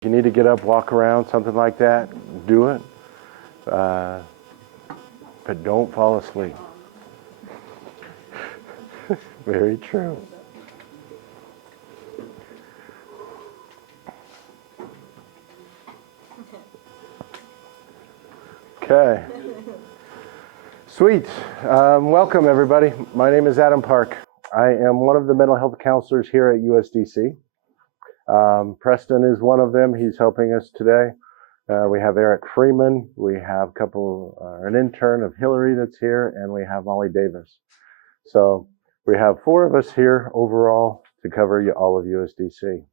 If you need to get up, walk around, something like that, do it. But don't fall asleep. Very true. Okay. Sweet. Welcome, everybody. My name is Adam Park. I am one of the mental health counselors here at USDC. Preston is one of them. He's helping us today. We have Eric Freeman. We have an intern of Hillary that's here, and we have Molly Davis. So we have 4 of us here overall to cover all of USDC.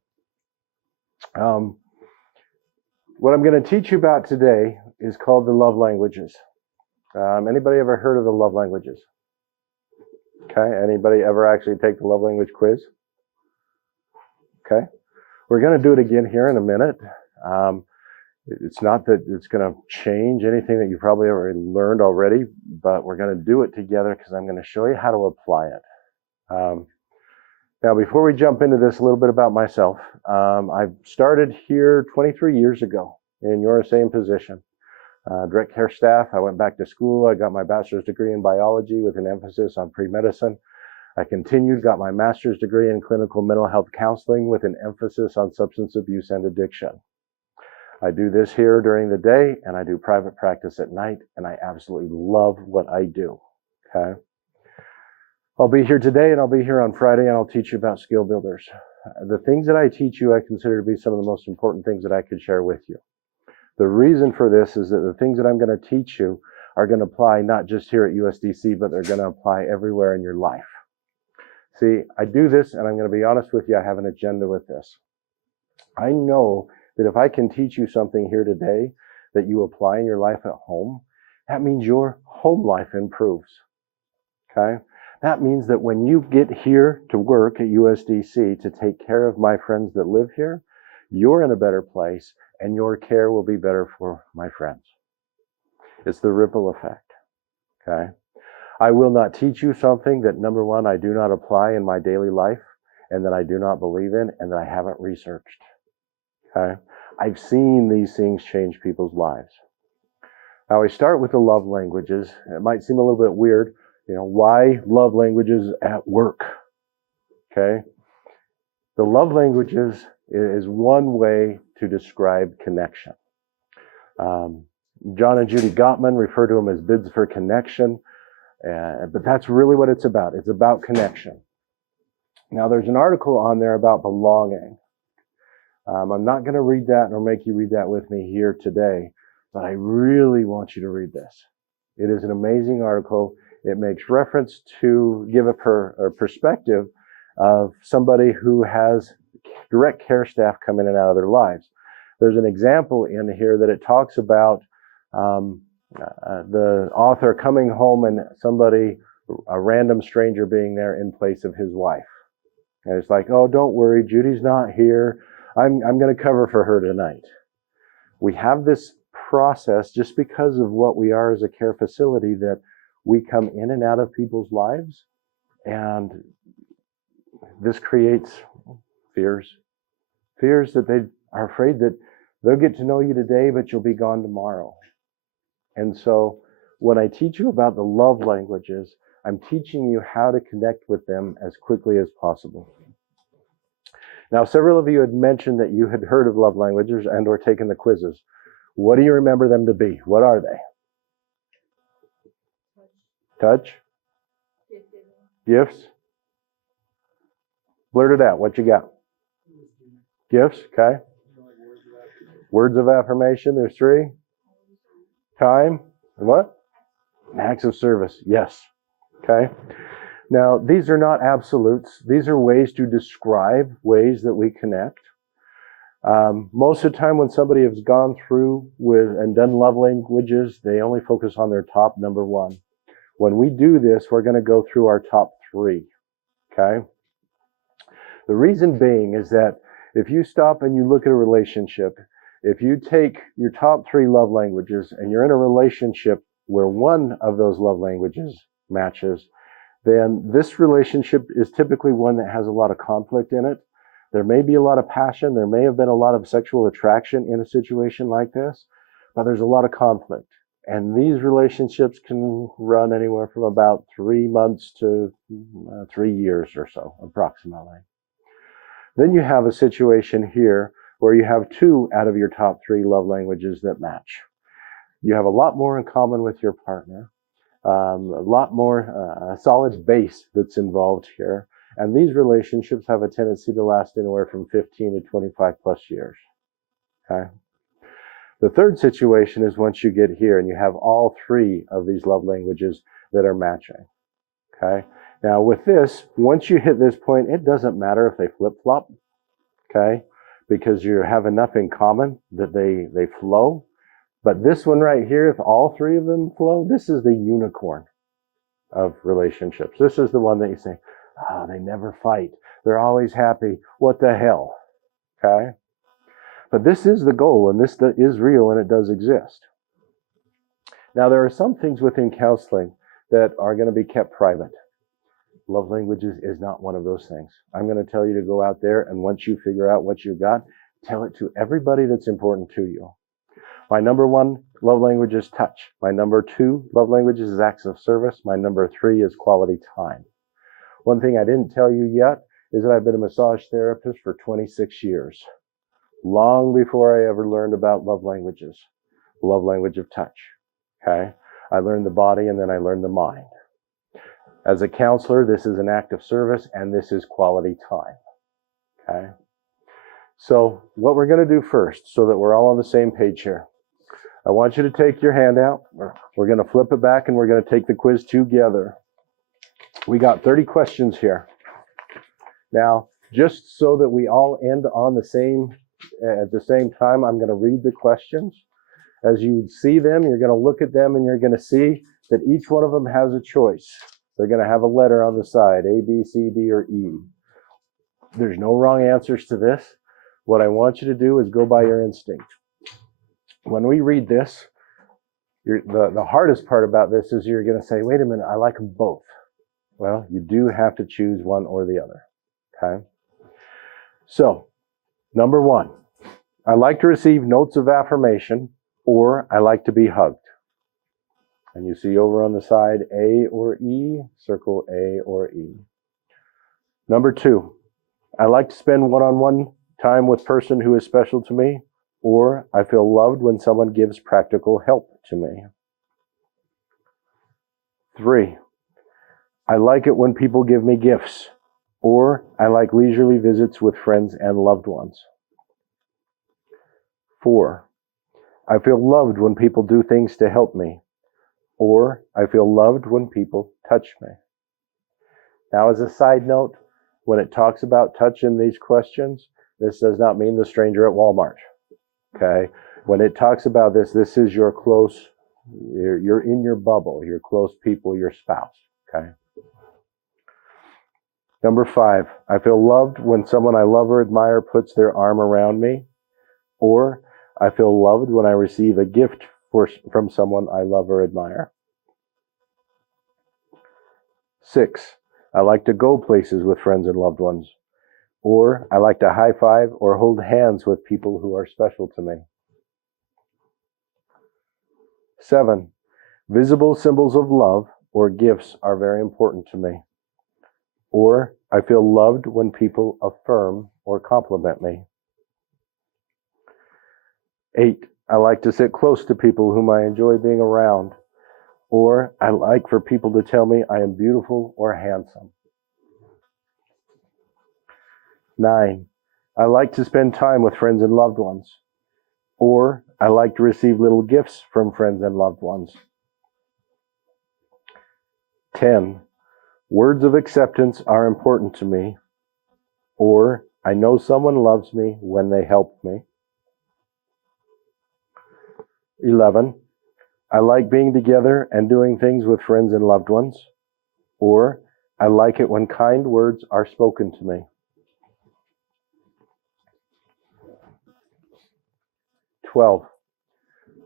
What I'm going to teach you about today is called the love languages. Anybody ever heard of the love languages? Okay. Anybody ever actually take the love language quiz? Okay. We're going to do it again here in a minute. It's not that it's going to change anything that you probably already learned already, but we're going to do it together because I'm going to show you how to apply it. Now, before we jump into this, a little bit about myself. I started here 23 years ago in your same position. Direct care staff. I went back to school. I got my bachelor's degree in biology with an emphasis on pre-medicine. I continued, got my master's degree in clinical mental health counseling with an emphasis on substance abuse and addiction. I do this here during the day, and I do private practice at night, and I absolutely love what I do. Okay. I'll be here today, and I'll be here on Friday, and I'll teach you about skill builders. The things that I teach you, I consider to be some of the most important things that I could share with you. The reason for this is that the things that I'm going to teach you are going to apply not just here at USDC, but they're going to apply everywhere in your life. See, I do this, and I'm going to be honest with you, I have an agenda with this. I know that if I can teach you something here today that you apply in your life at home, that means your home life improves. Okay? That means that when you get here to work at USDC to take care of my friends that live here, you're in a better place and your care will be better for my friends. It's the ripple effect. Okay? I will not teach you something that, number one, I do not apply in my daily life and that I do not believe in and that I haven't researched. Okay? I've seen these things change people's lives. Now, we start with the love languages. It might seem a little bit weird. Why love languages at work? Okay? The love languages is one way to describe connection. John and Judy Gottman refer to them as bids for connection, but that's really what it's about. It's about connection. Now, there's an article on there about belonging. I'm not going to read that nor make you read that with me here today, but I really want you to read this. It is an amazing article. It makes reference to give a perspective of somebody who has direct care staff come in and out of their lives. There's an example in here that it talks about the author coming home and a random stranger being there in place of his wife. And it's like, oh, don't worry, Judy's not here. I'm going to cover for her tonight. We have this process just because of what we are as a care facility that we come in and out of people's lives, and this creates fears that they are afraid that they'll get to know you today, but you'll be gone tomorrow. And so when I teach you about the love languages, I'm teaching you how to connect with them as quickly as possible. Now, several of you had mentioned that you had heard of love languages and or taken the quizzes. What do you remember them to be? What are they? Touch? Gifts? Blurt it out. What you got? Gifts, okay. Words of affirmation, there's 3. Time, and what? Acts of service, yes. Okay. Now, these are not absolutes. These are ways to describe ways that we connect. Most of the time when somebody has gone through and done love languages, they only focus on their top number 1. When we do this, we're going to go through our top 3. Okay? The reason being is that if you stop and you look at a relationship, if you take your top 3 love languages and you're in a relationship where one of those love languages matches, then this relationship is typically one that has a lot of conflict in it. There may be a lot of passion. There may have been a lot of sexual attraction in a situation like this, but there's a lot of conflict. And these relationships can run anywhere from about 3 months to 3 years or so, approximately. Then you have a situation here where you have 2 out of your top 3 love languages that match. You have a lot more in common with your partner, a lot more solid base that's involved here. And these relationships have a tendency to last anywhere from 15 to 25 plus years. Okay. The third situation is once you get here and you have all 3 of these love languages that are matching. Okay. Now with this, once you hit this point, it doesn't matter if they flip-flop. Okay. Because you have enough in common that they flow. But this one right here, if all 3 of them flow, this is the unicorn of relationships. This is the one that you say, they never fight. They're always happy. What the hell? Okay. But this is the goal, and this is real, and it does exist. Now, there are some things within counseling that are going to be kept private. Love languages is not one of those things. I'm going to tell you to go out there, and once you figure out what you got, tell it to everybody that's important to you. My number 1 love language is touch. My number 2 love language is acts of service. My number 3 is quality time. One thing I didn't tell you yet is that I've been a massage therapist for 26 years. Long before I ever learned about love languages, love language of touch. Okay. I learned the body and then I learned the mind. As a counselor, this is an act of service and this is quality time. Okay. So what we're going to do first, so that we're all on the same page here, I want you to take your hand out. We're going to flip it back and we're going to take the quiz together. We got 30 questions here. Now, just so that we all end on at the same time, I'm going to read the questions. As you see them, you're going to look at them and you're going to see that each one of them has a choice. They're going to have a letter on the side, A, B, C, D, or E. There's no wrong answers to this. What I want you to do is go by your instinct. When we read this, the hardest part about this is you're going to say, wait a minute, I like them both. Well, you do have to choose one or the other. Okay? So, number 1, I like to receive notes of affirmation, or I like to be hugged. And you see over on the side A or E, circle A or E. Number 2, I like to spend one-on-one time with a person who is special to me, or I feel loved when someone gives practical help to me. 3, I like it when people give me gifts, or I like leisurely visits with friends and loved ones. 4, I feel loved when people do things to help me, or I feel loved when people touch me. Now, as a side note, when it talks about touch in these questions, this does not mean the stranger at Walmart. Okay? When it talks about this, this is your close, you're in your bubble, your close people, your spouse. Okay? Number 5, I feel loved when someone I love or admire puts their arm around me, or I feel loved when I receive a gift from someone I love or admire. 6, I like to go places with friends and loved ones, or I like to high five or hold hands with people who are special to me. 7, visible symbols of love or gifts are very important to me. Or I feel loved when people affirm or compliment me. 8, I like to sit close to people whom I enjoy being around. Or I like for people to tell me I am beautiful or handsome. 9, I like to spend time with friends and loved ones. Or I like to receive little gifts from friends and loved ones. 10, words of acceptance are important to me, or I know someone loves me when they help me. 11, I like being together and doing things with friends and loved ones, or I like it when kind words are spoken to me. 12,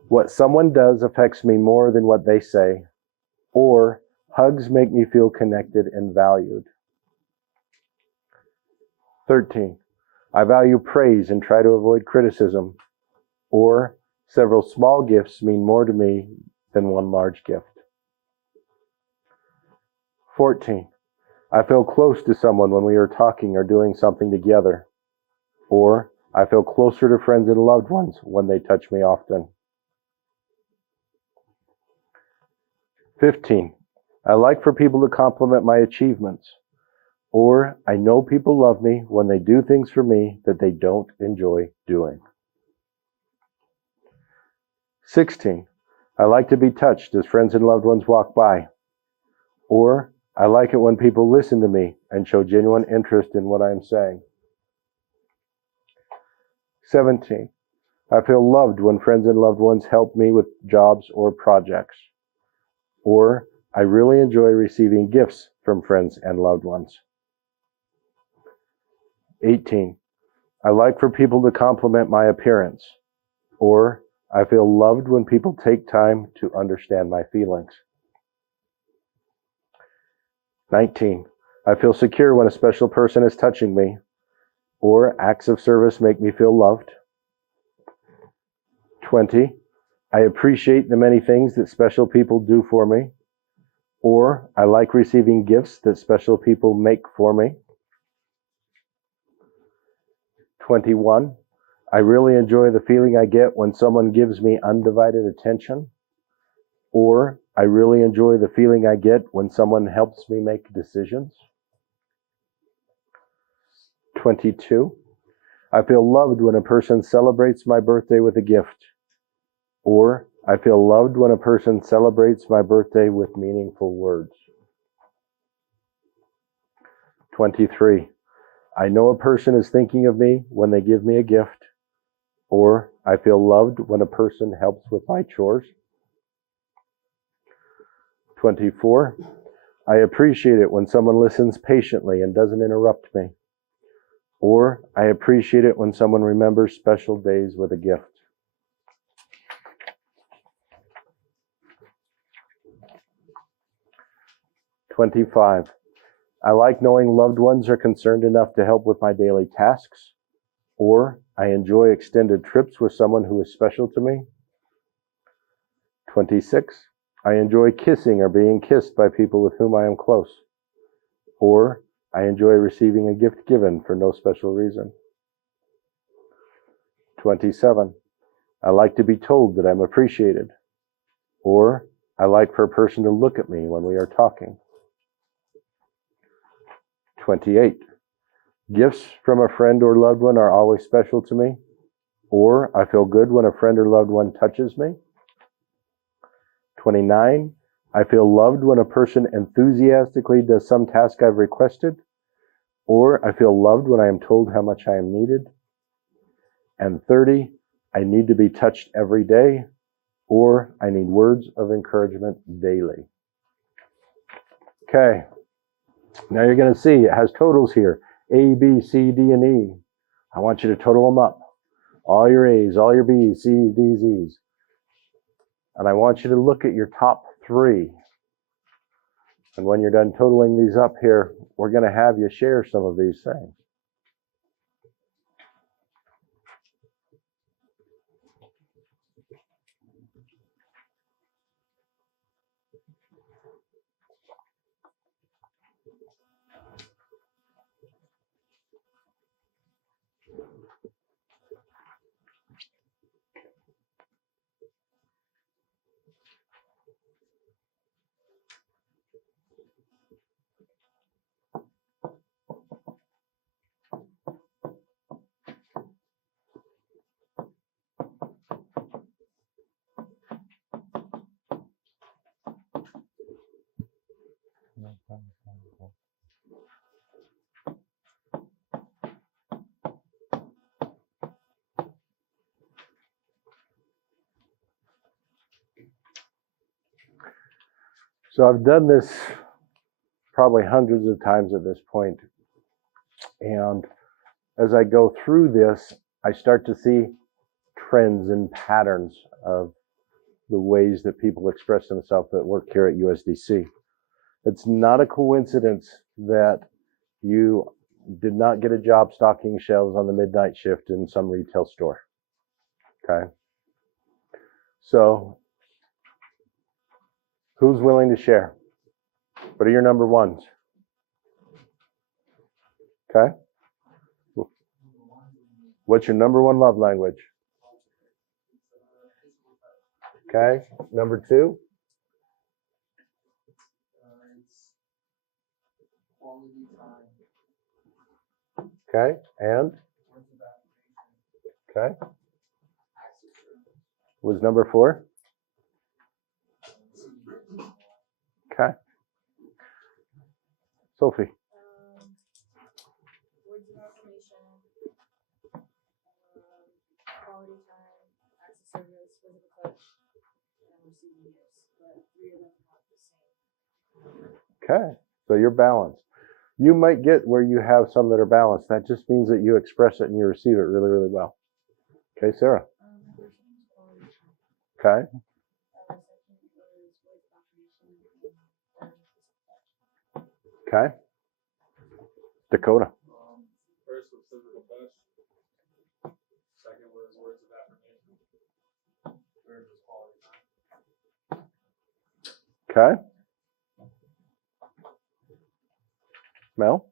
what someone does affects me more than what they say, or hugs make me feel connected and valued. 13, I value praise and try to avoid criticism. Or several small gifts mean more to me than one large gift. 14. I feel close to someone when we are talking or doing something together. Or I feel closer to friends and loved ones when they touch me often. 15. I like for people to compliment my achievements. Or I know people love me when they do things for me that they don't enjoy doing. 16. I like to be touched as friends and loved ones walk by. Or I like it when people listen to me and show genuine interest in what I am saying. 17. I feel loved when friends and loved ones help me with jobs or projects. Or I really enjoy receiving gifts from friends and loved ones. 18. I like for people to compliment my appearance. Or I feel loved when people take time to understand my feelings. 19. I feel secure when a special person is touching me. Or acts of service make me feel loved. 20. I appreciate the many things that special people do for me. Or I like receiving gifts that special people make for me. 21. I really enjoy the feeling I get when someone gives me undivided attention. Or I really enjoy the feeling I get when someone helps me make decisions. 22. I feel loved when a person celebrates my birthday with a gift. Or I feel loved when a person celebrates my birthday with meaningful words. 23. I know a person is thinking of me when they give me a gift. Or I feel loved when a person helps with my chores. 24. I appreciate it when someone listens patiently and doesn't interrupt me. Or I appreciate it when someone remembers special days with a gift. 25. I like knowing loved ones are concerned enough to help with my daily tasks. Or I enjoy extended trips with someone who is special to me. 26. I enjoy kissing or being kissed by people with whom I am close. Or I enjoy receiving a gift given for no special reason. 27. I like to be told that I'm appreciated. Or I like for a person to look at me when we are talking. 28. Gifts from a friend or loved one are always special to me. Or I feel good when a friend or loved one touches me. 29. I feel loved when a person enthusiastically does some task I've requested. Or I feel loved when I am told how much I am needed. And 30. I need to be touched every day. Or I need words of encouragement daily. Okay. Now you're going to see it has totals here. A, B, C, D, and E. I want you to total them up. All your A's, all your B's, C's, D's, E's. And I want you to look at your top 3. And when you're done totaling these up here, we're going to have you share some of these things. So I've done this probably hundreds of times at this point. And as I go through this, I start to see trends and patterns of the ways that people express themselves that work here at USDC. It's not a coincidence that you did not get a job stocking shelves on the midnight shift in some retail store. Okay. So, who's willing to share? What are your number ones? Okay. What's your number one love language? Okay. Number two? Okay. And? Okay. Was number four? Okay. Sophie? Words of affirmation, quality time, acts of service, physical touch, and receiving gifts. But three of them have the same. Okay. So you're balanced. You might get where you have some that are balanced. That just means that you express it and you receive it really, really well. Okay, Sarah? Okay. Okay. Dakota? First was physical touch. Second was words of affirmation. Third was quality time. Okay. Mel?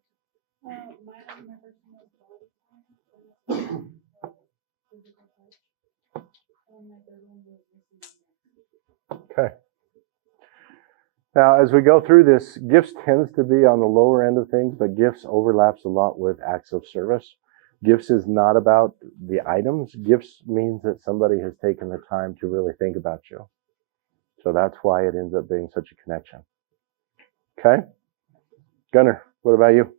My first one was quality time. Physical touch. And my third one was receiving. Okay. Now, as we go through this, gifts tends to be on the lower end of things, but gifts overlaps a lot with acts of service. Gifts is not about the items. Gifts means that somebody has taken the time to really think about you. So that's why it ends up being such a connection. Okay? Gunnar, what about you?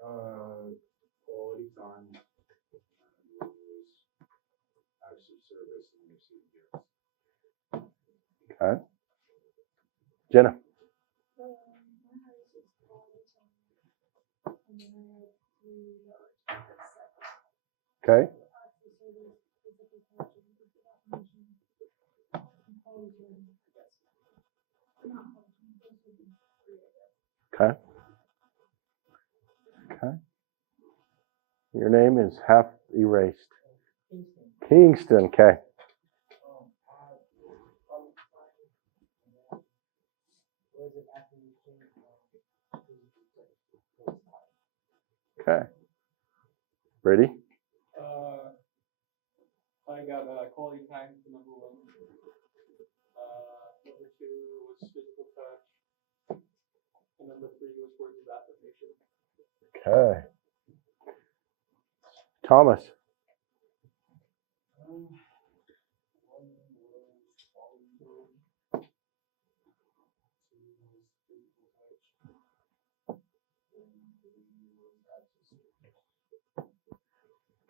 Quality time. Acts of service and receiving gifts. Okay. Jenna? My house is quality time. And then I had three that were separate. Okay. Acts of service, physical touch, and words of affirmation. And quality time, I guess. Not quality time, those would be three of them. Okay. Okay. Your name is half erased. Kingston. Okay. Okay. Brady? I got quality time for number one. Number two was physical touch. And number three was words of affirmation. Okay. Thomas?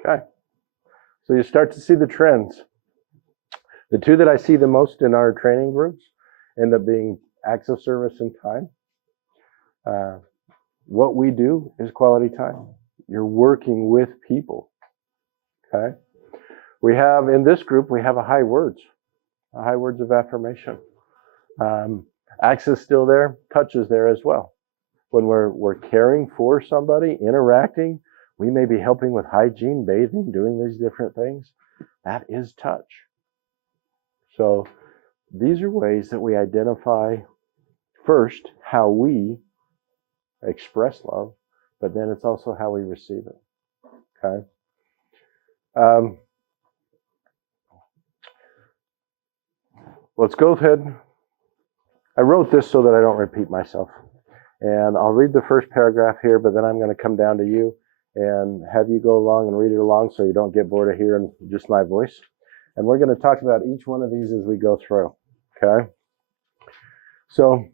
Okay. So you start to see the trends. The two that I see the most in our training groups end up being acts of service and time. What we do is quality time. You're working with people. Okay. We have, in this group, we have a high words of affirmation. Acts is still there, touch is there as well. When we're caring for somebody, interacting, we may be helping with hygiene, bathing, doing these different things. That is touch. So these are ways that we identify first how we express love, but then it's also how we receive it. Okay. Let's go ahead. I wrote this so that I don't repeat myself. And I'll read the first paragraph here, but then I'm going to come down to you and have you go along and read it along so you don't get bored of hearing just my voice. And we're going to talk about each one of these as we go through. Okay? So,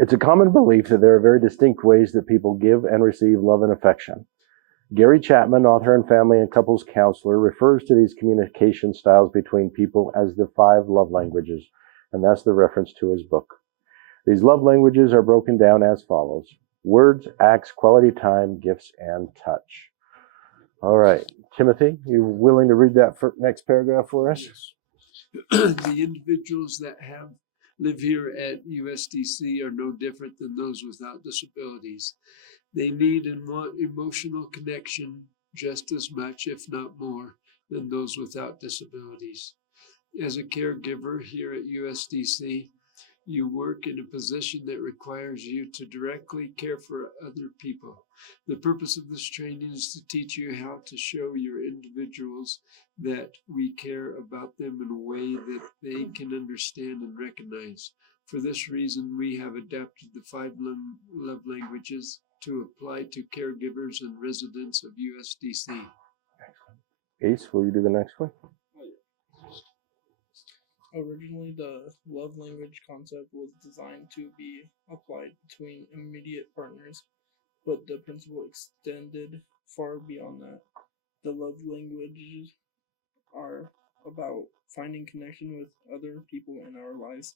it's a common belief that there are very distinct ways that people give and receive love and affection. Gary Chapman, author and family and couples counselor, refers to these communication styles between people as the 5 love languages, and that's the reference to his book. These love languages are broken down as follows: words, acts, quality time, gifts, and touch. All right. Timothy, you willing to read that next paragraph for us? Yes. The individuals that live here at USDC are no different than those without disabilities. They need and want emotional connection just as much, if not more, than those without disabilities. As a caregiver here at USDC, you work in a position that requires you to directly care for other people. The purpose of this training is to teach you how to show your individuals that we care about them in a way that they can understand and recognize. For this reason, we have adapted the 5 love languages to apply to caregivers and residents of USDC. Ace, will you do the next one? Originally, the love language concept was designed to be applied between immediate partners, but the principle extended far beyond that. The love languages are about finding connection with other people in our lives.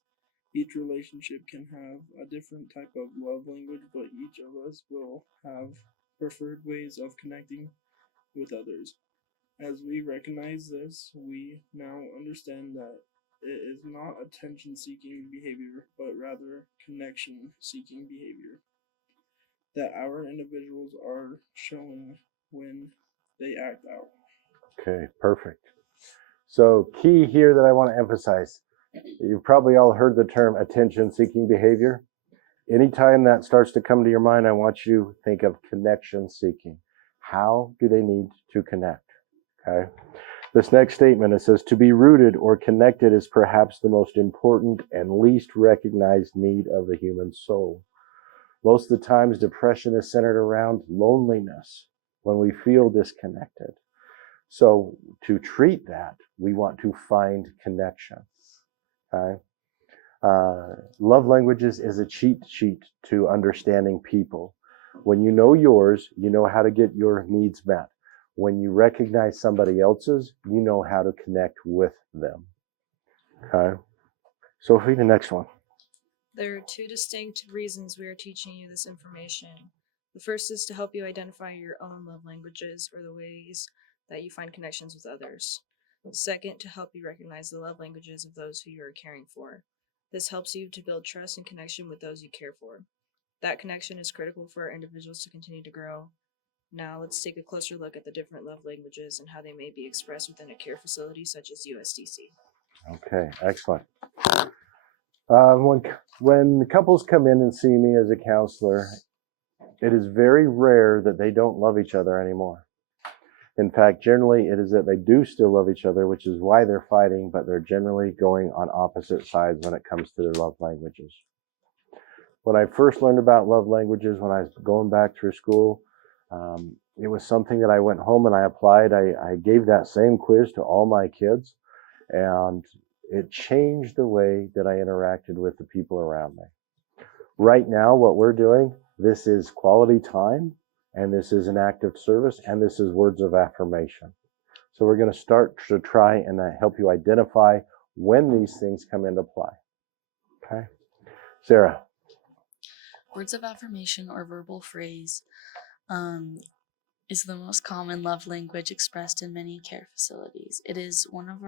Each relationship can have a different type of love language, but each of us will have preferred ways of connecting with others. As we recognize this, we now understand that it is not attention seeking behavior, but rather connection seeking behavior that our individuals are showing when they act out. Okay, perfect. So key here that I want to emphasize, you've probably all heard the term attention-seeking behavior. Anytime that starts to come to your mind, I want you to think of connection-seeking. How do they need to connect? Okay. This next statement, it says, to be rooted or connected is perhaps the most important and least recognized need of the human soul. Most of the times, depression is centered around loneliness when we feel disconnected. So to treat that, we want to find connection. Okay? Love languages is a cheat sheet to understanding people. When you know yours, you know how to get your needs met. When you recognize somebody else's, you know how to connect with them. Okay? So read the next one. There are 2 distinct reasons we are teaching you this information. The first is to help you identify your own love languages or the ways that you find connections with others. Second, to help you recognize the love languages of those who you are caring for. This helps you to build trust and connection with those you care for. That connection is critical for our individuals to continue to grow. Now let's take a closer look at the different love languages and how they may be expressed within a care facility such as USDC. Okay, excellent. When couples come in and see me as a counselor, it is very rare that they don't love each other anymore. In fact, generally it is that they do still love each other, which is why they're fighting, but they're generally going on opposite sides when it comes to their love languages. When I first learned about love languages, when I was going back through school, it was something that I went home and I applied. I gave that same quiz to all my kids, and it changed the way that I interacted with the people around me. Right now, what we're doing, this is quality time, and this is an act of service, and this is words of affirmation. So we're going to start to try and help you identify when these things come into play. Okay? Sarah. Words of affirmation or verbal phrase is the most common love language expressed in many care facilities. It is one of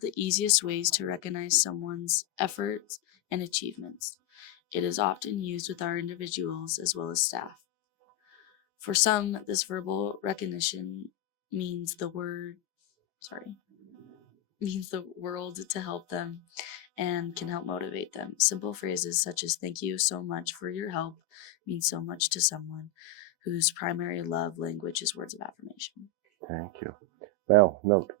the easiest ways to recognize someone's efforts and achievements. It is often used with our individuals as well as staff. For some, this verbal recognition means the world to help them and can help motivate them. Simple phrases such as "thank you so much for your help" mean so much to someone whose primary love language is words of affirmation. Thank you. Well, note.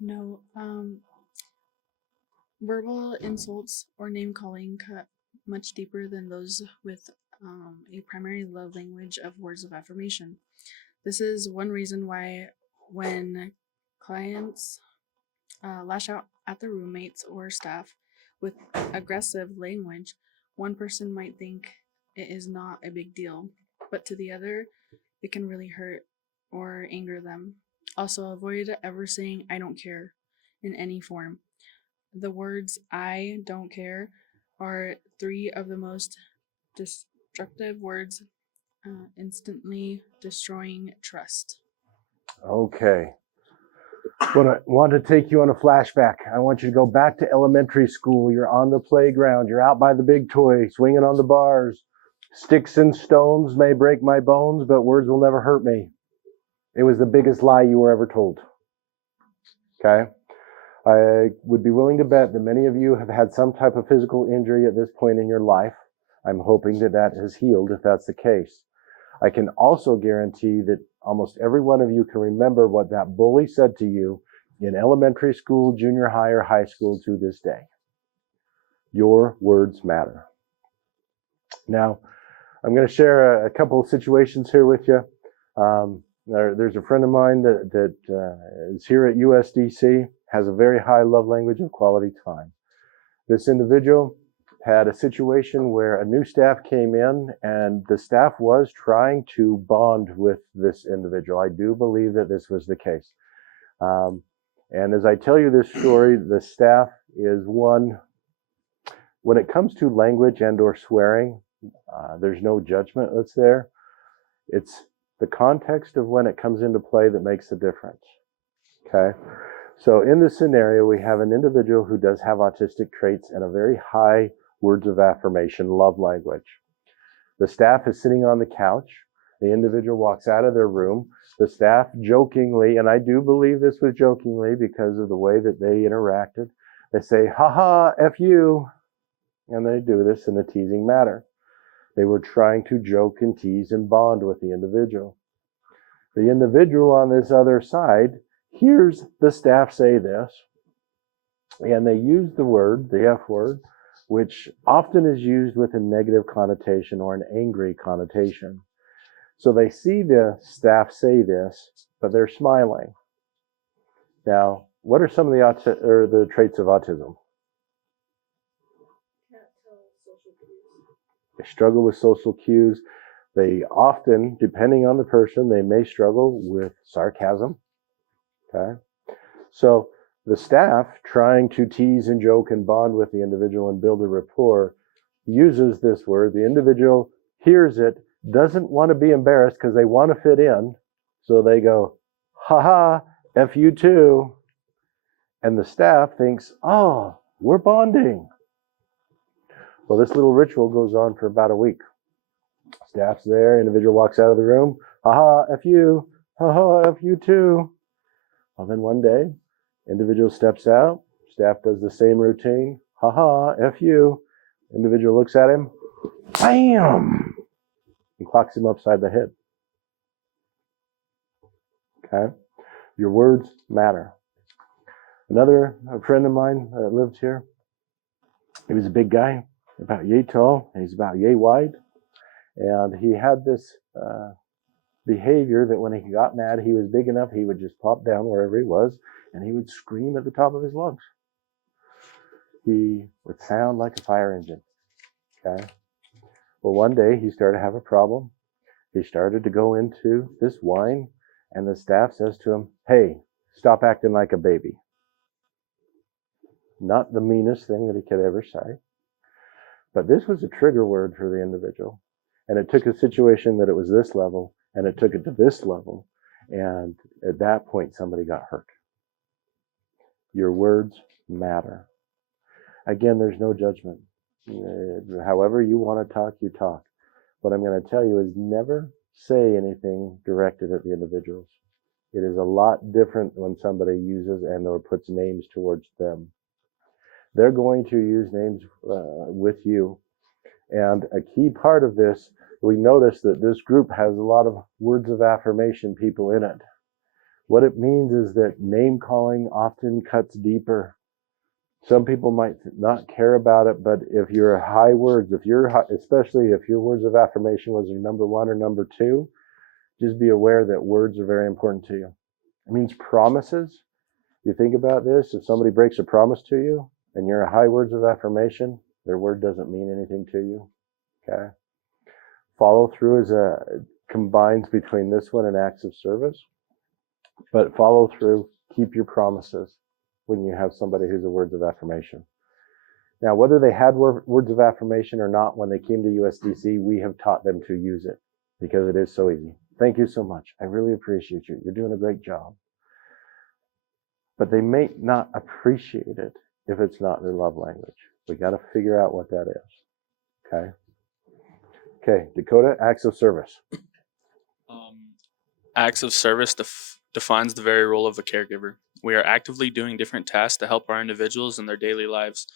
No, verbal insults or name calling cut much deeper than those with a primary love language of words of affirmation. This is one reason why when clients lash out at their roommates or staff with aggressive language, one person might think it is not a big deal, but to the other, it can really hurt or anger them. Also, avoid ever saying "I don't care" in any form. The words "I don't care" are 3 of the most destructive words, instantly destroying trust. Okay. But I want to take you on a flashback. I want you to go back to elementary school. You're on the playground. You're out by the big toy, swinging on the bars. Sticks and stones may break my bones, but words will never hurt me. It was the biggest lie you were ever told. Okay? I would be willing to bet that many of you have had some type of physical injury at this point in your life. I'm hoping that that has healed if that's the case. I can also guarantee that almost every one of you can remember what that bully said to you in elementary school, junior high, or high school to this day. Your words matter. Now, I'm going to share a couple of situations here with you. There's a friend of mine that is here at USDC, has a very high love language of quality time. This individual had a situation where a new staff came in and the staff was trying to bond with this individual. I do believe that this was the case. And as I tell you this story, the staff is one, when it comes to language and or swearing, there's no judgment that's there. It's the context of when it comes into play that makes the difference. Okay? So in this scenario, we have an individual who does have autistic traits and a very high words of affirmation, love language. The staff is sitting on the couch. The individual walks out of their room. The staff jokingly, and I do believe this was jokingly because of the way that they interacted, they say, "Ha ha, F you." And they do this in a teasing manner. They were trying to joke and tease and bond with the individual. The individual on this other side hears the staff say this, and they use the word, the F word, which often is used with a negative connotation or an angry connotation. So they see the staff say this, but they're smiling. Now, what are some of the traits of autism? They struggle with social cues. They often, depending on the person, they may struggle with sarcasm. Okay? So the staff, trying to tease and joke and bond with the individual and build a rapport, uses this word. The individual hears it, doesn't want to be embarrassed because they want to fit in. So they go, "Ha ha, F you too." And the staff thinks, "Oh, we're bonding." Well, this little ritual goes on for about a week. Staff's there, individual walks out of the room, "Ha ha, F you, ha ha, F you too." Well, then one day, individual steps out, staff does the same routine, "Ha ha, F you." Individual looks at him, bam, and clocks him upside the head. Okay? Your words matter. Another friend of mine that lived here, he was a big guy, about yay tall, and he's about yay wide. And he had this behavior that when he got mad, he was big enough, he would just plop down wherever he was, and he would scream at the top of his lungs. He would sound like a fire engine. Okay? Well, one day he started to have a problem. He started to go into this whine, and the staff says to him, "Hey, stop acting like a baby." Not the meanest thing that he could ever say. But this was a trigger word for the individual. And it took a situation that it was this level, and it took it to this level. And at that point, somebody got hurt. Your words matter. Again, there's no judgment. However you want to talk, you talk. What I'm going to tell you is never say anything directed at the individuals. It is a lot different when somebody uses and or puts names towards them. They're going to use names with you. And a key part of this, we notice that this group has a lot of words of affirmation people in it. What it means is that name calling often cuts deeper. Some people might not care about it, but if you're high words, especially if your words of affirmation was your number one or number two, just be aware that words are very important to you. It means promises. You think about this, if somebody breaks a promise to you and you're a high words of affirmation, their word doesn't mean anything to you. Okay? Follow through combines between this one and acts of service. But follow through, keep your promises when you have somebody who's a words of affirmation. Now, whether they had words of affirmation or not when they came to USDC, we have taught them to use it because it is so easy. Thank you so much. I really appreciate you. You're doing a great job. but they may not appreciate it if it's not their love language. We got to figure out what that is. Okay. Okay, Dakota, acts of service. Acts of service defines the very role of a caregiver. We are actively doing different tasks to help our individuals in their daily lives.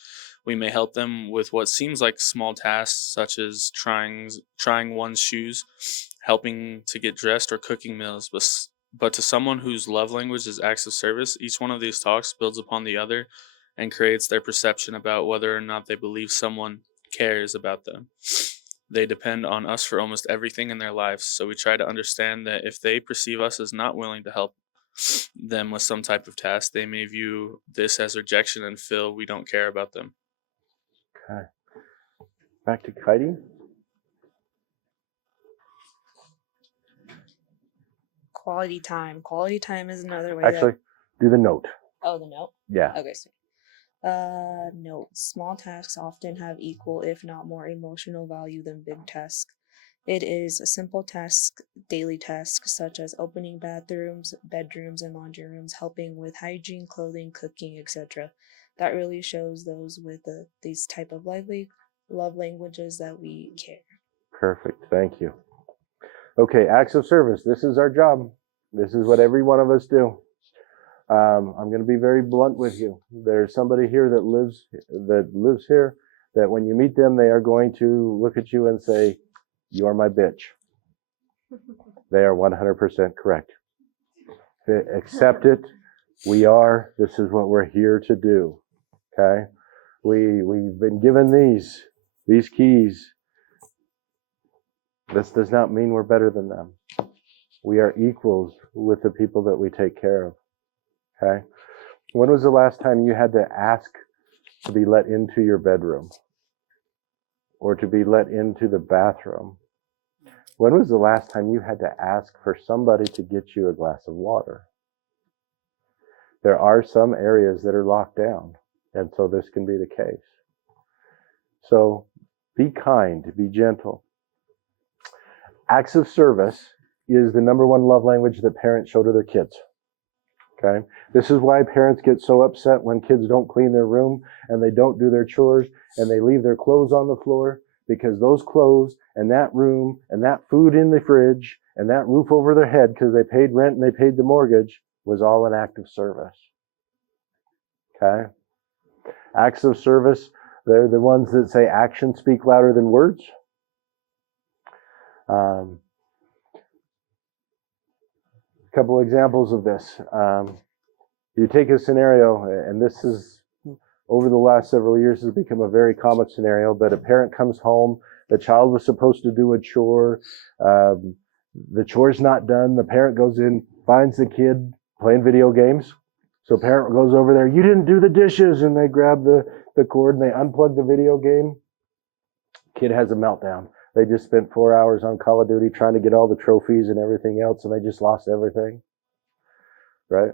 We may help them with what seems like small tasks, such as trying one's shoes, helping to get dressed, or cooking meals. But to someone whose love language is acts of service, each one of these talks builds upon the other and creates their perception about whether or not they believe someone cares about them. They depend on us for almost everything in their lives, so we try to understand that if they perceive us as not willing to help them with some type of task, they may view this as rejection and feel we don't care about them. Okay. Back to Heidi. Quality time. Quality time is another way. Actually, do the note. Oh, the note? Yeah. Okay, so note. Small tasks often have equal, if not more, emotional value than big tasks. It is a simple task, daily tasks such as opening bathrooms, bedrooms, and laundry rooms, helping with hygiene, clothing, cooking, etc. That really shows those with these type of love languages that we care. Perfect. Thank you. Okay, acts of service. This is our job. This is what every one of us do. I'm going to be very blunt with you. There's somebody here that lives here that when you meet them, they are going to look at you and say, "You are my bitch." They are 100% correct. Accept it. We are. This is what we're here to do. Okay? We've been given these keys. This does not mean we're better than them. We are equals with the people that we take care of. Okay? When was the last time you had to ask to be let into your bedroom? Or to be let into the bathroom? When was the last time you had to ask for somebody to get you a glass of water? There are some areas that are locked down, and so this can be the case. So be kind, be gentle. Acts of service is the number one love language that parents show to their kids. Okay? This is why parents get so upset when kids don't clean their room and they don't do their chores and they leave their clothes on the floor, because those clothes and that room and that food in the fridge and that roof over their head because they paid rent and they paid the mortgage was all an act of service. Okay? Acts of service, they're the ones that say actions speak louder than words. A couple examples of this. You take a scenario, and this is over the last several years has become a very common scenario, but a parent comes home, the child was supposed to do a chore, the chore's not done, the parent goes in, finds the kid playing video games. So parent goes over there, "You didn't do the dishes," and they grab the cord and they unplug the video game. Kid has a meltdown. They just spent 4 hours on Call of Duty trying to get all the trophies and everything else, and they just lost everything. Right?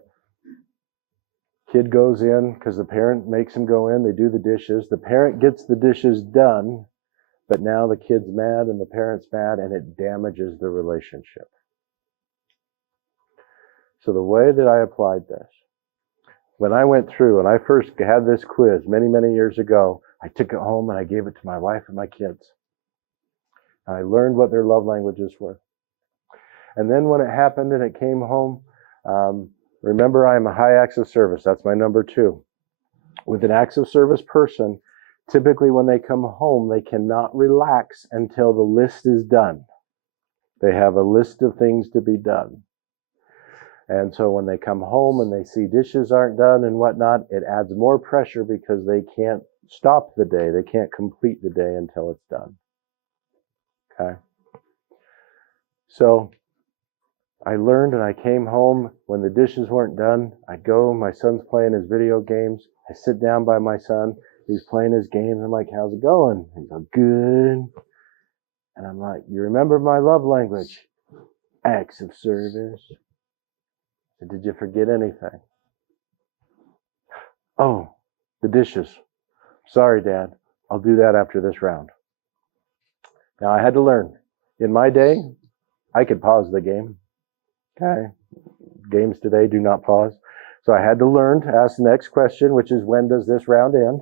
Kid goes in because the parent makes him go in. They do the dishes. The parent gets the dishes done, but now the kid's mad and the parent's mad, and it damages the relationship. So the way that I applied this, when I went through and I first had this quiz many, many years ago, I took it home and I gave it to my wife and my kids. I learned what their love languages were. And then when it happened and it came home, remember, I'm a high acts of service. That's my number 2. With an acts of service person, typically when they come home, they cannot relax until the list is done. They have a list of things to be done. And so when they come home and they see dishes aren't done and whatnot, it adds more pressure because they can't stop the day. They can't complete the day until it's done. Okay? So I learned, and I came home when the dishes weren't done. I'd go, my son's playing his video games. I sit down by my son. He's playing his games. I'm like, "How's it going?" He's like, "Good." And I'm like, "You remember my love language?" Acts of service. And did you forget anything? "Oh, the dishes. Sorry, Dad. I'll do that after this round." Now, I had to learn. In my day, I could pause the game. Okay? Games today do not pause. So I had to learn to ask the next question, which is, when does this round end?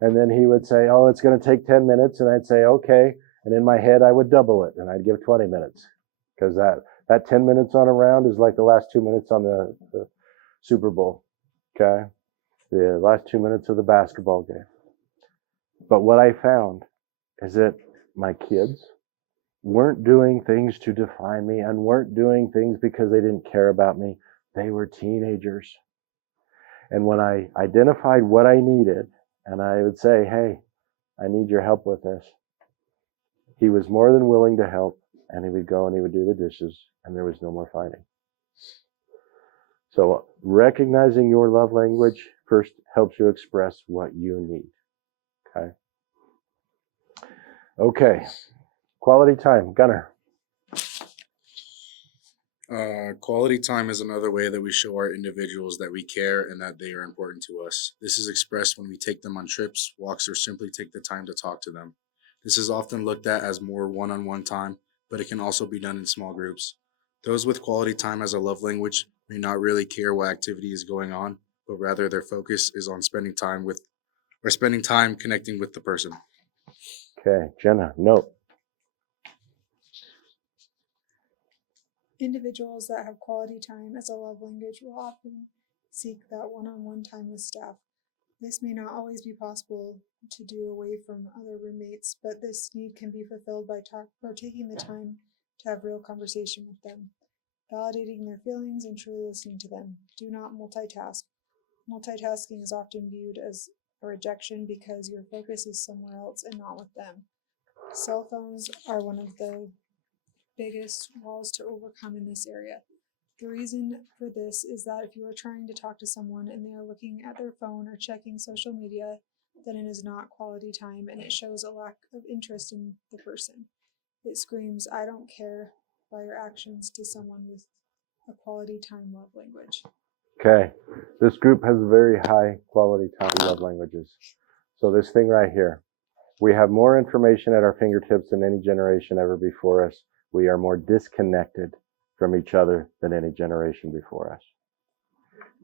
And then he would say, oh, it's going to take 10 minutes. And I'd say, okay. And in my head, I would double it, and I'd give 20 minutes, because that 10 minutes on a round is like the last 2 minutes on the Super Bowl. Okay. The last 2 minutes of the basketball game. But what I found is that my kids weren't doing things to define me and weren't doing things because they didn't care about me. They were teenagers. And when I identified what I needed, and I would say, hey, I need your help with this, he was more than willing to help, and he would go and he would do the dishes, and there was no more fighting. So recognizing your love language first helps you express what you need. Okay? Okay. Quality time. Gunnar. Quality time is another way that we show our individuals that we care and that they are important to us. This is expressed when we take them on trips, walks, or simply take the time to talk to them. This is often looked at as more one-on-one time, but it can also be done in small groups. Those with quality time as a love language may not really care what activity is going on, but rather their focus is on spending time connecting with the person. Okay, Jenna, note. Individuals that have quality time as a love language will often seek that one-on-one time with staff. This may not always be possible to do away from other roommates, but this need can be fulfilled by taking the time to have real conversation with them, validating their feelings and truly listening to them. Do not multitask. Multitasking is often viewed as a rejection because your focus is somewhere else and not with them. Cell phones are one of the biggest walls to overcome in this area. The reason for this is that if you are trying to talk to someone and they are looking at their phone or checking social media, then it is not quality time and it shows a lack of interest in the person. It screams, I don't care, by your actions to someone with a quality time love language. Okay, this group has very high quality time love languages. So this thing right here, we have more information at our fingertips than any generation ever before us. We are more disconnected from each other than any generation before us.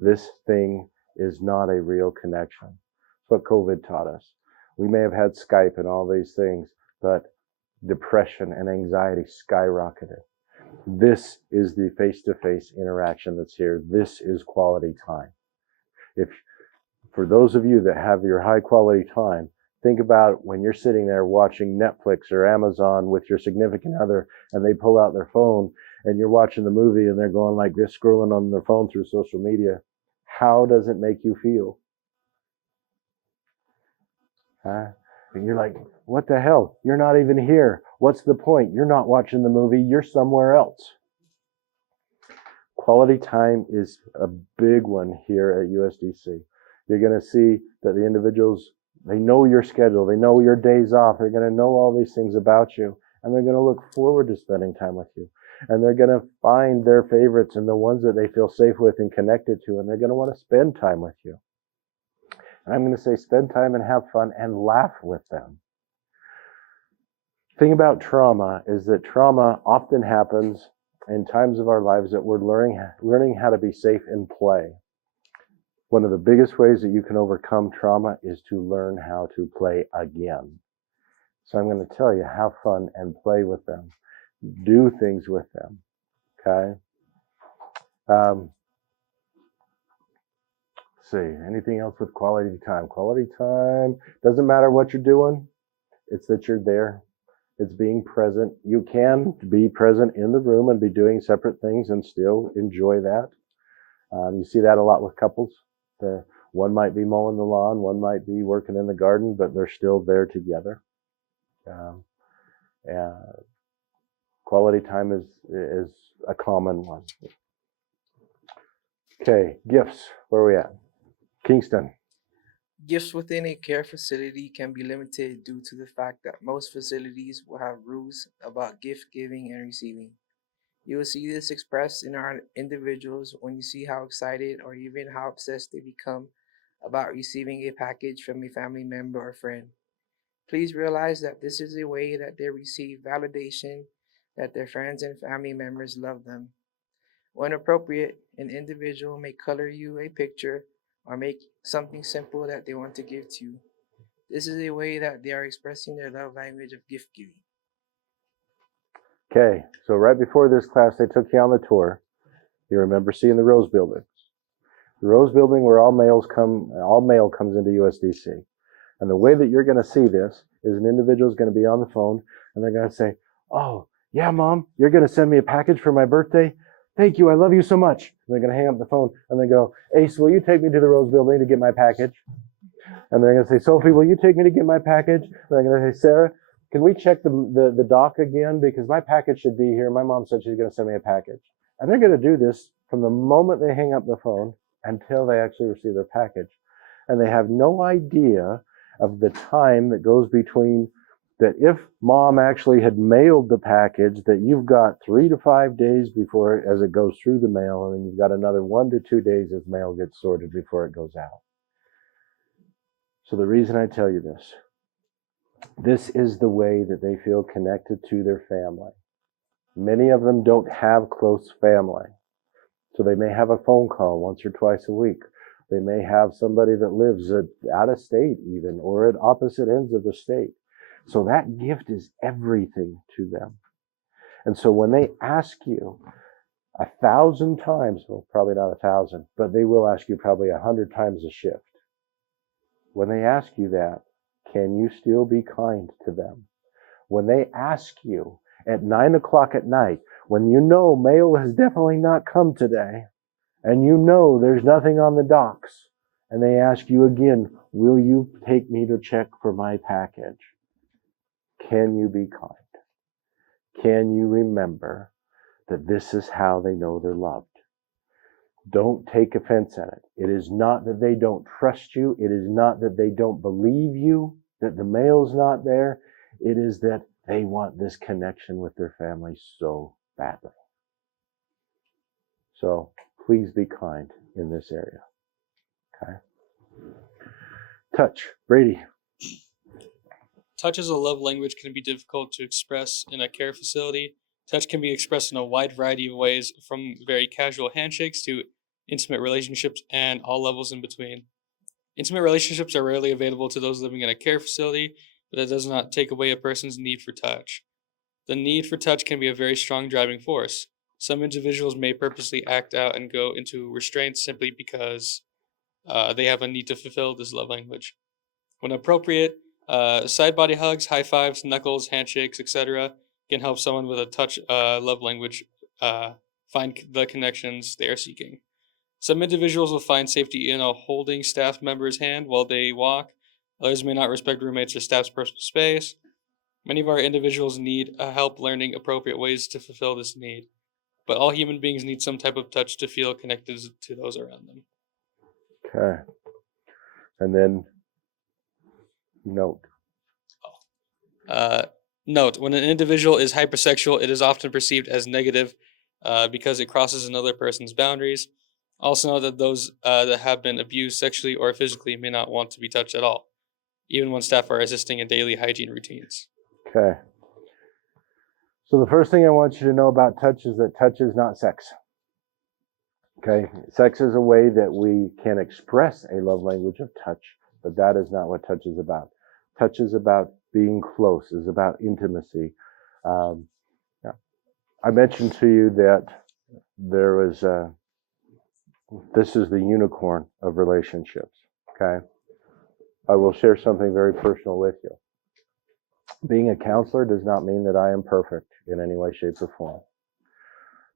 This thing is not a real connection. That's what COVID taught us. We may have had Skype and all these things, but depression and anxiety skyrocketed. This is the face-to-face interaction that's here. This is quality time. For those of you that have your high quality time, think about when you're sitting there watching Netflix or Amazon with your significant other and they pull out their phone and you're watching the movie and they're going like this, scrolling on their phone through social media. How does it make you feel? And you're like, what the hell? You're not even here. What's the point? You're not watching the movie. You're somewhere else. Quality time is a big one here at USDC. You're going to see that the individuals, they know your schedule. They know your days off. They're going to know all these things about you. And they're going to look forward to spending time with you. And they're going to find their favorites and the ones that they feel safe with and connected to. And they're going to want to spend time with you. And I'm going to say spend time and have fun and laugh with them. The thing about trauma is that trauma often happens in times of our lives that we're learning how to be safe in play. One of the biggest ways that you can overcome trauma is to learn how to play again. So I'm going to tell you, have fun and play with them. Do things with them. Okay? Let's see, anything else with quality time? Quality time, doesn't matter what you're doing. It's that you're there. It's being present. You can be present in the room and be doing separate things and still enjoy that. You see that a lot with couples. One might be mowing the lawn, one might be working in the garden, but they're still there together. Quality time is a common one. Okay, gifts. Where are we at? Kingston. Gifts within a care facility can be limited due to the fact that most facilities will have rules about gift giving and receiving. You will see this expressed in our individuals when you see how excited or even how obsessed they become about receiving a package from a family member or friend. Please realize that this is a way that they receive validation that their friends and family members love them. When appropriate, an individual may color you a picture or make something simple that they want to give to you. This is a way that they are expressing their love language of gift giving. Okay, so right before this class, they took you on the tour. You remember seeing the Rose Building. The Rose Building where all male comes into USDC. And the way that you're going to see this is an individual is going to be on the phone and they're going to say, "Oh, yeah, Mom, you're going to send me a package for my birthday? Thank you, I love you so much." And they're going to hang up the phone and they go, "Ace, will you take me to the Rose Building to get my package?" And they're going to say, "Sophie, will you take me to get my package?" And they're going to say, "Sarah, can we check the dock again? Because my package should be here. My mom said she's going to send me a package." And they're going to do this from the moment they hang up the phone until they actually receive their package. And they have no idea of the time that goes between that if mom actually had mailed the package, that you've got 3 to 5 days before as it goes through the mail, and then you've got another 1 to 2 days as mail gets sorted before it goes out. So the reason I tell you this is the way that they feel connected to their family. Many of them don't have close family. So they may have a phone call once or twice a week. They may have somebody that lives out of state even, or at opposite ends of the state. So that gift is everything to them. And so when they ask you 1,000 times, well, probably not 1,000, but they will ask you probably 100 times a shift. When they ask you that, can you still be kind to them? When they ask you at 9 o'clock at night, when you know mail has definitely not come today, and you know there's nothing on the docks, and they ask you again, "Will you take me to check for my package?" Can you be kind? Can you remember that this is how they know they're loved? Don't take offense at it. It is not that they don't trust you. It is not that they don't believe you, that the mail's not there. It is that they want this connection with their family so badly. So please be kind in this area. Okay? Touch. Brady. Touch as a love language can be difficult to express in a care facility. Touch can be expressed in a wide variety of ways, from very casual handshakes to intimate relationships and all levels in between. Intimate relationships are rarely available to those living in a care facility, but that does not take away a person's need for touch. The need for touch can be a very strong driving force. Some individuals may purposely act out and go into restraints simply because they have a need to fulfill this love language. When appropriate, side body hugs, high fives, knuckles, handshakes, etc. can help someone with a touch love language find the connections they are seeking. Some individuals will find safety in holding staff members' hand while they walk. Others may not respect roommates or staff's personal space. Many of our individuals need help learning appropriate ways to fulfill this need, but all human beings need some type of touch to feel connected to those around them. Okay. And then note. Note, when an individual is hypersexual, it is often perceived as negative because it crosses another person's boundaries. Also note that those that have been abused sexually or physically may not want to be touched at all, even when staff are assisting in daily hygiene routines. Okay. So the first thing I want you to know about touch is that touch is not sex. Okay. Sex is a way that we can express a love language of touch, but that is not what touch is about. Touch is about being close, is about intimacy. I mentioned to you that there was, this is the unicorn of relationships. Okay. I will share something very personal with you. Being a counselor does not mean that I am perfect in any way, shape, or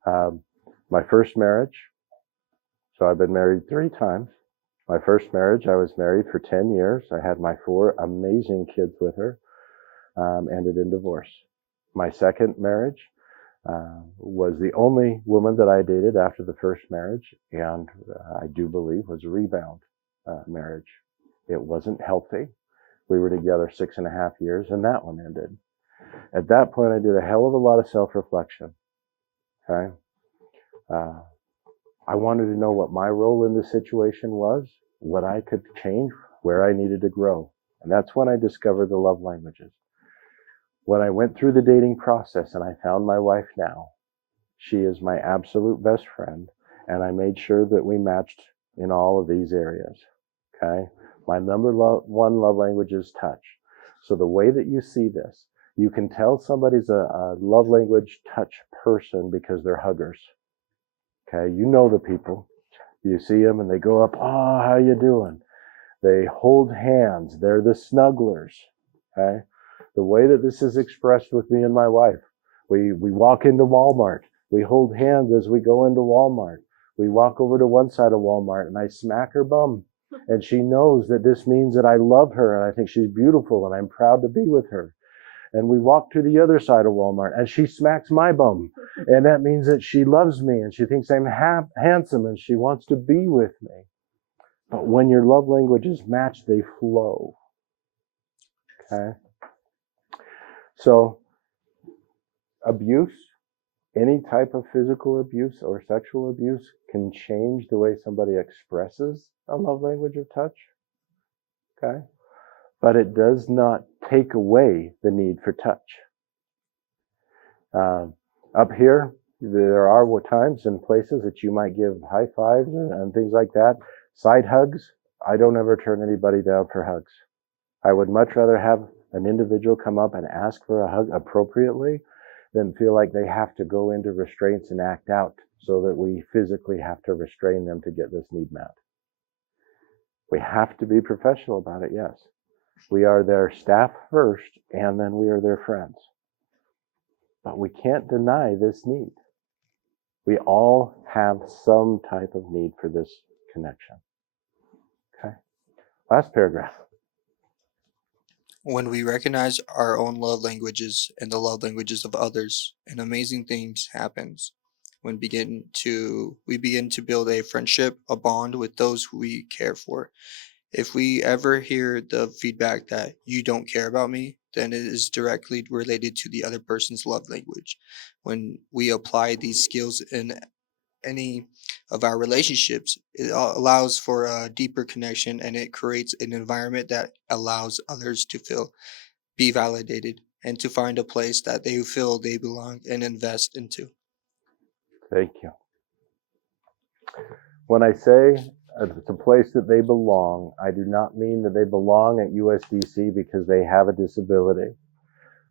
form. My first marriage, so I've been married 3 times. My first marriage, I was married for 10 years. I had my 4 amazing kids with her, ended in divorce. My second marriage was the only woman that I dated after the first marriage, and I do believe was a rebound marriage. It wasn't healthy. We were together 6.5 years, and that one ended. At that point, I did a hell of a lot of self-reflection. Okay? I wanted to know what my role in this situation was, what I could change, where I needed to grow. And that's when I discovered the love languages. When I went through the dating process and I found my wife now, She is my absolute best friend, and I made sure that we matched in all of these areas. Okay? My number one love language is touch. So the way that you see this, you can tell somebody's a love language touch person because they're huggers. Okay? You know the people. You see them and they go up, oh, how you doing? They hold hands. They're the snugglers. Okay? The way that this is expressed with me and my wife, we walk into Walmart. We hold hands as we go into Walmart. We walk over to one side of Walmart and I smack her bum. And she knows that this means that I love her and I think she's beautiful and I'm proud to be with her. And we walk to the other side of Walmart and she smacks my bum. And that means that she loves me and she thinks I'm handsome and she wants to be with me. But when your love languages match, they flow. Okay? So, abuse, any type of physical abuse or sexual abuse can change the way somebody expresses a love language of touch. Okay? But it does not take away the need for touch. Up here, there are times and places that you might give high fives and things like that. Side hugs, I don't ever turn anybody down for hugs. I would much rather have an individual come up and ask for a hug appropriately than feel like they have to go into restraints and act out so that we physically have to restrain them to get this need met. We have to be professional about it, yes. We are their staff first, and then we are their friends. But we can't deny this need. We all have some type of need for this connection. Okay. Last paragraph. When we recognize our own love languages and the love languages of others, an amazing things happens. We begin to build a friendship, a bond with those who we care for. If we ever hear the feedback that you don't care about me, then it is directly related to the other person's love language. When we apply these skills in any of our relationships, it allows for a deeper connection and it creates an environment that allows others to be validated and to find a place that they feel they belong and invest into. Thank you. When I say it's a place that they belong, I do not mean that they belong at USDC because they have a disability.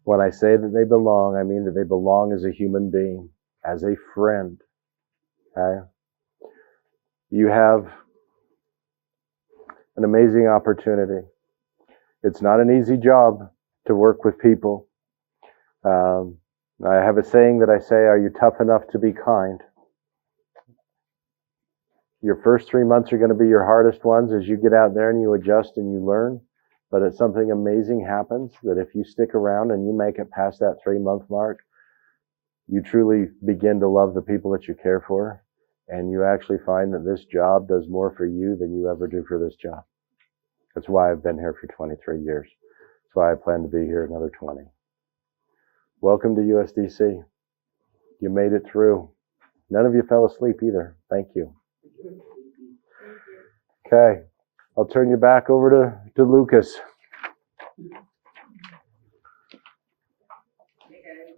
When I say that they belong, I mean that they belong as a human being, as a friend. Okay? You have an amazing opportunity. It's not an easy job to work with people. I have a saying that I say, are you tough enough to be kind? Your first 3 months are going to be your hardest ones as you get out there and you adjust and you learn. But if something amazing happens, that if you stick around and you make it past that 3-month mark, you truly begin to love the people that you care for. And you actually find that this job does more for you than you ever do for this job. That's why I've been here for 23 years. That's why I plan to be here another 20. Welcome to USDC. You made it through. None of you fell asleep either. Thank you. Okay, I'll turn you back over to Lucas. Hey guys,